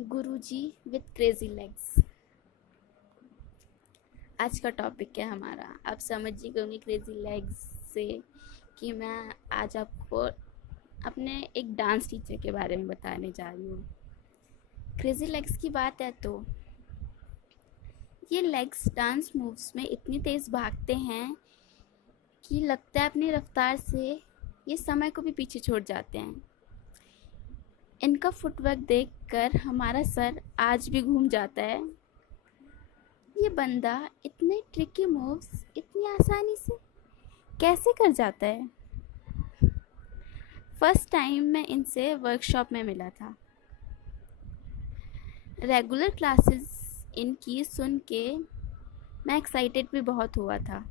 Guruji with crazy legs. आज का topic है हमारा, आप समझ ही गए होंगे क्रेजी लेग्स से कि मैं आज आपको अपने एक डांस टीचर के बारे में बताने जा रही हूँ। क्रेजी लेग्स की बात है तो ये लेग्स डांस मूव्स में इतनी तेज़ भागते हैं कि लगता है अपनी रफ्तार से ये समय को भी पीछे छोड़ जाते हैं। इनका फुटवर्क देखकर हमारा सर आज भी घूम जाता है। ये बंदा इतने ट्रिकी मूव्स इतनी आसानी से कैसे कर जाता है। फर्स्ट टाइम मैं इनसे वर्कशॉप में मिला था। रेगुलर क्लासेस इनकी सुन के मैं एक्साइटेड भी बहुत हुआ था।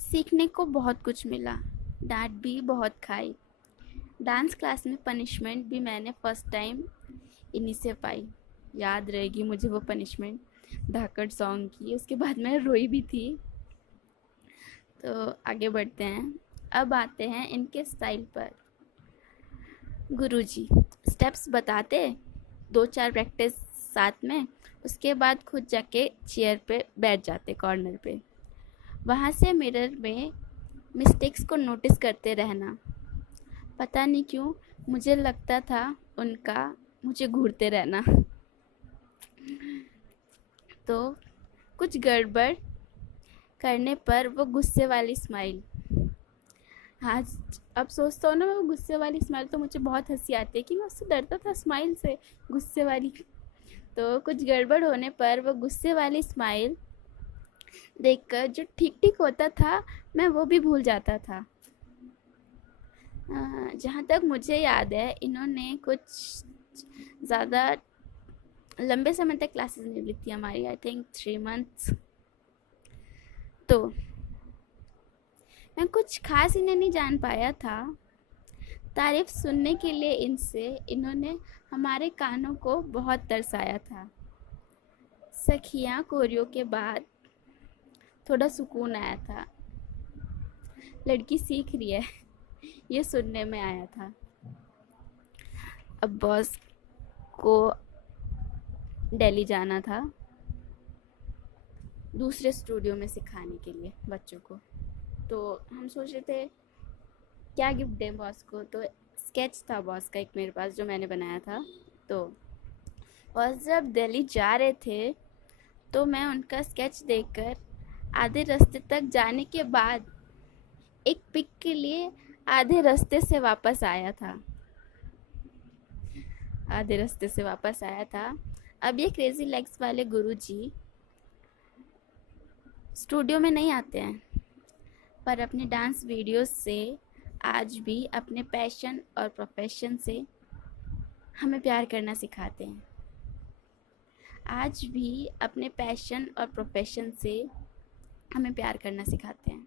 सीखने को बहुत कुछ मिला, डांट भी बहुत खाई। डांस क्लास में पनिशमेंट भी मैंने फर्स्ट टाइम इन्हीं से पाई। याद रहेगी मुझे वो पनिशमेंट धाकड़ सॉन्ग की। उसके बाद मैं रोई भी थी। तो आगे बढ़ते हैं। अब आते हैं इनके स्टाइल पर। गुरुजी स्टेप्स बताते, 2-4 प्रैक्टिस साथ में, उसके बाद खुद जाके चेयर पे बैठ जाते कॉर्नर पे। वहाँ से मिरर में मिस्टेक्स को नोटिस करते रहना। पता नहीं क्यों मुझे लगता था उनका मुझे घूरते रहना। तो कुछ गड़बड़ करने पर वो गुस्से वाली स्माइल। आज अब सोचता हूँ ना, मैं वो गुस्से वाली स्माइल तो मुझे बहुत हंसी आती है कि मैं उससे डरता था, स्माइल से, गुस्से वाली। तो कुछ गड़बड़ होने पर वो गुस्से वाली स्माइल देखकर जो ठीक ठीक होता था मैं वो भी भूल जाता था। जहाँ तक मुझे याद है इन्होंने कुछ ज़्यादा लंबे समय तक क्लासेस नहीं ली थी हमारी, आई थिंक 3 मंथ्स। तो मैं कुछ खास इन्हें नहीं जान पाया था। तारीफ सुनने के लिए इन्होंने हमारे कानों को बहुत तरसाया था। सखियाँ कोरियो के बाद थोड़ा सुकून आया था। लड़की सीख रही है ये सुनने में आया था। अब बॉस को दिल्ली जाना था दूसरे स्टूडियो में सिखाने के लिए बच्चों को। तो हम सोच रहे थे क्या गिफ्ट दें बॉस को। तो स्केच था बॉस का एक मेरे पास जो मैंने बनाया था। तो बॉस जब दिल्ली जा रहे थे तो मैं उनका स्केच देखकर आधे रास्ते तक जाने के बाद एक पिक के लिए आधे रास्ते से वापस आया था। अब ये क्रेजी लेग्स वाले गुरुजी स्टूडियो में नहीं आते हैं, पर अपने डांस वीडियोस से आज भी अपने पैशन और प्रोफेशन से हमें प्यार करना सिखाते हैं। आज भी अपने पैशन और प्रोफेशन से हमें प्यार करना सिखाते हैं।